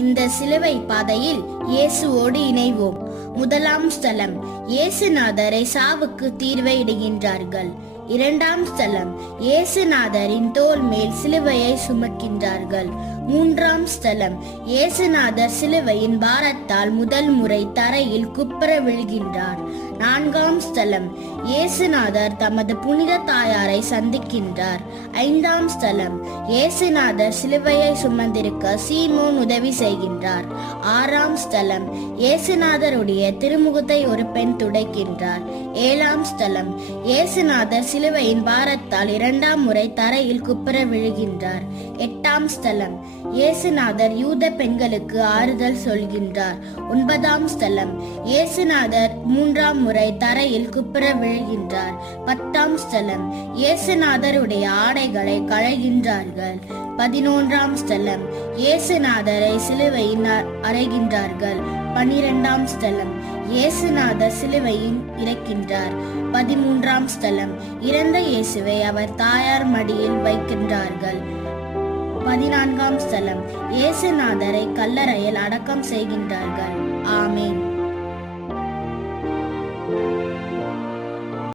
இந்த சிலுவை பாதையில் இயேசுவோடு இணைவோம். முதலாம் ஸ்தலம், இயேசுநாதரை சாவுக்கு தீர்வை இடுகின்றார்கள். இரண்டாம் ஸ்தலம், இயேசுநாதரின் தோள் மேல் சிலுவையை சுமக்கின்றார்கள். மூன்றாம் ஸ்தலம், இயேசுநாதர் சிலுவையின் பாரத்தால் முதல் முறை தரையில் குப்புற விழுகின்றார். நான்காம் ஸ்தலம், இயேசுநாதர் தமது புனித தாயாரை சந்திக்கின்றார். ஐந்தாம் ஸ்தலம், இயேசுநாதர் சிலுவையை சுமந்திருக்க சீமோன் உதவி செய்கின்றார். ஆறாம் ஸ்தலம், இயேசுநாதருடைய திருமுகத்தை ஒரு பெண் துடைக்கின்றார். ஏழாம் ஸ்தலம், இயேசுநாதர் சிலுவையின் பாரத்தால் இரண்டாம் முறை தரையில் குப்புற விழுகின்றார். எட்டாம் ஸ்தலம், இயேசுநாதர் யூத பெண்களுக்கு ஆறுதல் சொல்கின்றார். ஒன்பதாம் ஸ்தலம், இயேசுநாதர் மூன்றாம் முறை தரையில் குப்புற விழுகின்றார். பத்தாம் ஸ்தலம், இயேசுநாதருடைய ஆடைகளை களைகின்றார்கள். 11ஆம் ஸ்தலம், இயேசுநாதரை சிலுவையில் அறைகின்றார்கள். 12ஆம் ஸ்தலம், இயேசுநாதர் சிலுவையில் இறக்கின்றார். 13ஆம் ஸ்தலம், இறந்த இயேசுவை அவர் தாயார் மடியில் வைக்கின்றார்கள். 14ஆம் ஸ்தலம், இயேசுநாதரை கல்லறையில் அடக்கம் செய்கின்றார்கள். ஆமேன்.